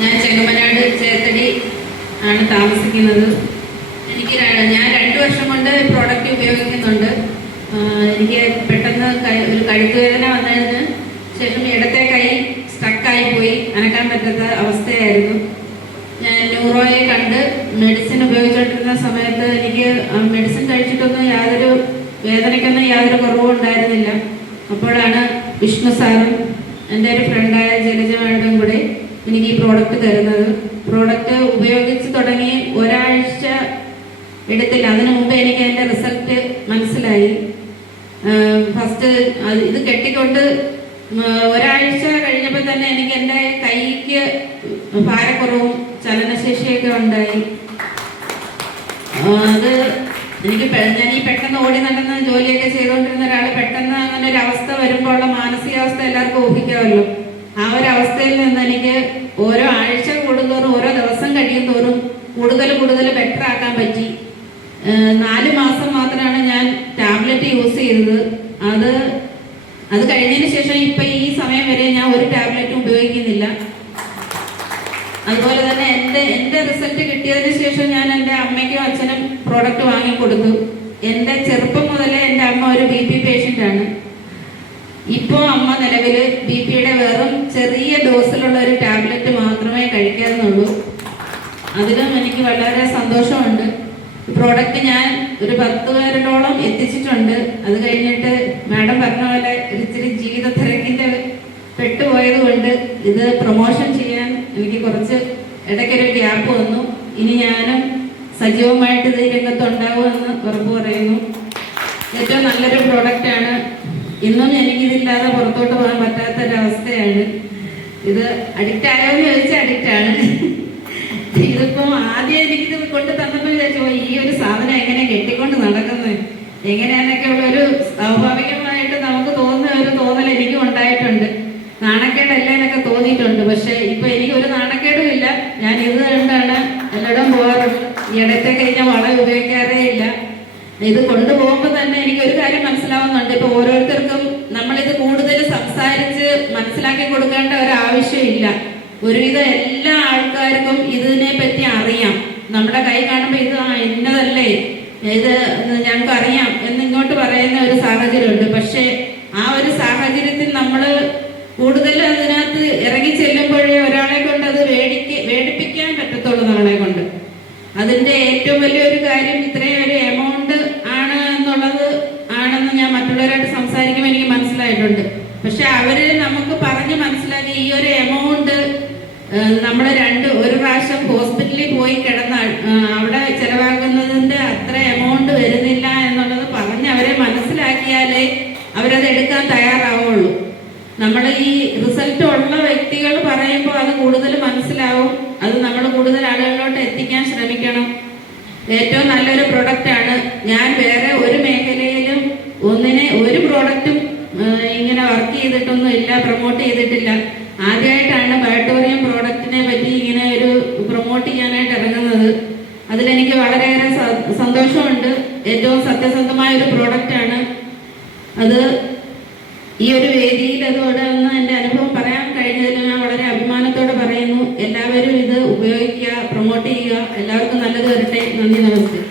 ഞാൻ ചെങ്ങമനാട് ചേർത്തടി ആണ് താമസിക്കുന്നത്. ഞാൻ 2 വർഷം കൊണ്ട് പ്രോഡക്റ്റ് ഉപയോഗിക്കുന്നുണ്ട്. എനിക്ക് പെട്ടെന്ന് ഒരു കഴുത്തുവേദന വന്നതിന് ശേഷം ഇടത്തെ കൈ സ്റ്റക്കായി പോയി, അനക്കാൻ പറ്റാത്ത അവസ്ഥയായിരുന്നു. ഞാൻ ന്യൂറോയെ കണ്ട് മെഡിസിൻ ഉപയോഗിച്ചുകൊണ്ടിരുന്ന സമയത്ത് എനിക്ക് മെഡിസിൻ കഴിച്ചിട്ടൊന്നും വേദനയ്ക്കൊന്നും യാതൊരു കുറവും ഉണ്ടായിരുന്നില്ല. അപ്പോഴാണ് വിഷ്ണു സാറും എൻ്റെ ഒരു ഫ്രണ്ടായ ജലജ മാഡം കൂടെ എനിക്ക് ഈ പ്രോഡക്റ്റ് തരുന്നത്. പ്രോഡക്റ്റ് ഉപയോഗിച്ച് തുടങ്ങി ഒരാഴ്ച എടുത്തില്ല, അതിനു മുമ്പ് എനിക്ക് അതിൻ്റെ റിസൾട്ട് മനസ്സിലായി. ഫസ്റ്റ് ഇത് കെട്ടിക്കൊണ്ട് ഒരാഴ്ച കഴിഞ്ഞപ്പോൾ തന്നെ എനിക്ക് എൻ്റെ കൈക്ക് ഭാരക്കുറവും ചലനശേഷിയൊക്കെ ഉണ്ടായി. അത് ഞാൻ ഈ പെട്ടെന്ന് ഓടി നടന്ന് ജോലിയൊക്കെ ചെയ്തുകൊണ്ടിരുന്ന ഒരാൾ പെട്ടെന്ന് അങ്ങനെ ഒരു അവസ്ഥ വരുമ്പോഴുള്ള മാനസികാവസ്ഥ എല്ലാവർക്കും ഊഹിക്കാമല്ലോ. ആ ഒരു അവസ്ഥയിൽ നിന്ന് എനിക്ക് ഓരോ ആഴ്ച കൂടുന്തോറും ഓരോ ദിവസം കഴിയും തോറും കൂടുതൽ ബെറ്റർ ആക്കാൻ പറ്റി. 4 മാസം മാത്രമാണ് ഞാൻ ടാബ്ലറ്റ് യൂസ് ചെയ്തത്. അത് കഴിഞ്ഞതിന് ശേഷം ഇപ്പം ഈ സമയം വരെ ഞാൻ ഒരു ടാബ്ലറ്റും ഉപയോഗിക്കുന്നില്ല. അതുപോലെ തന്നെ എൻ്റെ റിസൾട്ട് കിട്ടിയതിന് ശേഷം ഞാൻ എൻ്റെ അമ്മയ്ക്കും അച്ഛനും പ്രോഡക്റ്റ് വാങ്ങിക്കൊടുത്തു. എൻ്റെ ചെറുപ്പം മുതലേ എൻ്റെ അമ്മ ഒരു BP പേഷ്യൻ്റാണ്. ഇപ്പോൾ അമ്മ നിലവിൽ BPയുടെ വെറും ചെറിയ ഡോസിലുള്ള ഒരു ടാബ്ലറ്റ് മാത്രമേ കഴിക്കാറുള്ളൂ. അതിലും എനിക്ക് വളരെ സന്തോഷമുണ്ട്. പ്രോഡക്റ്റ് ഞാൻ ഒരു 10 പേരോളം എത്തിച്ചിട്ടുണ്ട്. അത് കഴിഞ്ഞിട്ട് മാഡം പറഞ്ഞ പോലെ ഇച്ചിരി ജീവിത തിരക്കിൻ്റെ പെട്ടുപോയത് കൊണ്ട് ഇത് പ്രൊമോഷൻ ചെയ്യാൻ എനിക്ക് കുറച്ച് ഇടയ്ക്കൊരു ഗ്യാപ്പ് വന്നു. ഇനി ഞാനും സജീവമായിട്ട് ഇത് രംഗത്തുണ്ടാവുമെന്ന് ഉറപ്പ് പറയുന്നു. ഏറ്റവും നല്ലൊരു പ്രോഡക്റ്റാണ്. ഇന്നും എനിക്കിതില്ലാതെ പുറത്തോട്ട് പോകാൻ പറ്റാത്തൊരവസ്ഥയാണ്. ഇത് അഡിക്റ്റ് ആയോന്ന് ചോദിച്ചാൽ അഡിക്റ്റാണ്. ഇതിപ്പം ആദ്യം എനിക്കിത് കൊണ്ട് തന്നപ്പോൾ വിചാരിച്ചു, ഈ ഒരു സാധനം എങ്ങനെ കെട്ടിക്കൊണ്ട് നടക്കുന്നത് എങ്ങനെയാന്നൊക്കെ ഉള്ളൊരു സ്വാഭാവികമായിട്ട് നമുക്ക് തോന്നുന്ന ഒരു തോന്നൽ എനിക്കും ഉണ്ടായിട്ടുണ്ട്. നാണക്കേടല്ലേന്നൊക്കെ തോന്നിയിട്ടുണ്ട്. പക്ഷെ ഇപ്പൊ എനിക്കൊരു നാണക്കേടും ഇല്ല. ഞാൻ ഇത് കണ്ടാണ് എല്ലായിടവും പോകാറുണ്ട്. ഈ ഇടത്തെ കഴിഞ്ഞാൽ വളം ഉപയോഗിക്കാറേ ഇല്ല. ഇത് കൊണ്ടുപോകുമ്പോൾ തന്നെ എനിക്കൊരു കാര്യം മനസ്സിലാവുന്നുണ്ട്. ഇപ്പൊ ഓരോരുത്തർക്കും നമ്മളിത് കൂടുതൽ സംസാരിച്ച് മനസ്സിലാക്കി കൊടുക്കേണ്ട ഒരാവശ്യമില്ല. ഒരുവിധം എല്ലാ ആൾക്കാർക്കും ഇതിനെ പറ്റി അറിയാം. നമ്മുടെ കൈ കാണുമ്പോൾ ഇത് ഇന്നതല്ലേ, ഇത് ഞങ്ങൾക്ക് അറിയാം എന്നിങ്ങോട്ട് പറയുന്ന ഒരു സാഹചര്യമുണ്ട്. പക്ഷെ ആ ഒരു സാഹചര്യത്തിൽ നമ്മൾ കൂടുതൽ അതിനകത്ത് ഇറങ്ങി ചെല്ലുമ്പോഴേ ഒരാളെ കൊണ്ട് അത് വേടിപ്പിക്കാൻ പറ്റത്തുള്ളൂ. നമ്മളെ കൊണ്ട് അതിൻ്റെ ഏറ്റവും വലിയൊരു കാര്യം ഇത്രയും ഒരു എമൗണ്ട് ആണെന്ന് ഞാൻ മറ്റുള്ളവരായിട്ട് സംസാരിക്കുമ്പോൾ എനിക്ക് മനസ്സിലായിട്ടുണ്ട്. പക്ഷെ അവര് നമുക്ക് പറഞ്ഞ് മനസ്സിലാക്കി ഈ ഒരു എമൗണ്ട് നമ്മൾ ഒരു പ്രാവശ്യം ഹോസ്പിറ്റലിൽ പോയി കിടന്നാൽ അവിടെ ചെലവാക്കുന്നതിൻ്റെ അത്ര എമൗണ്ട് വരുന്നില്ല എന്നുള്ളത് പറഞ്ഞ് അവരെ മനസ്സിലാക്കിയാലേ അവരത് എടുക്കാൻ തയ്യാറാവുള്ളൂ. നമ്മൾ ഈ റിസൾട്ട് ഉള്ള വ്യക്തികൾ പറയുമ്പോൾ അത് കൂടുതൽ മനസ്സിലാവും. അത് നമ്മൾ കൂടുതൽ ആളുകളിലോട്ട് എത്തിക്കാൻ ശ്രമിക്കണം. ഏറ്റവും നല്ലൊരു പ്രൊഡക്റ്റാണ്. ഞാൻ വേറെ ഒരു മേഖലയിലും ഒരു പ്രോഡക്റ്റും ഇങ്ങനെ വർക്ക് ചെയ്തിട്ടൊന്നും ഇല്ല, പ്രൊമോട്ട് ചെയ്തിട്ടില്ല. ആദ്യമായിട്ടാണ് ബയോട്ടോറിയം പ്രോഡക്റ്റിനെ പറ്റി ഇങ്ങനെ ഒരു പ്രൊമോട്ട് ചെയ്യാനായിട്ട് ഇറങ്ങുന്നത്. അതിലെനിക്ക് വളരെയേറെ സന്തോഷമുണ്ട്. ഏറ്റവും സത്യസന്ധമായ ഒരു പ്രോഡക്റ്റാണ് അത്. ഈ ഒരു വേദിയിൽ അതോടെ ഒന്ന് എൻ്റെ അനുഭവം പറയാൻ കഴിഞ്ഞതിൽ ഞാൻ വളരെ അഭിമാനത്തോടെ പറയുന്നു. എല്ലാവരും ഇത് ഉപയോഗിക്കുക, പ്രൊമോട്ട് ചെയ്യുക. എല്ലാവർക്കും നല്ലത് വരട്ടെ. നന്ദി, നമസ്തേ.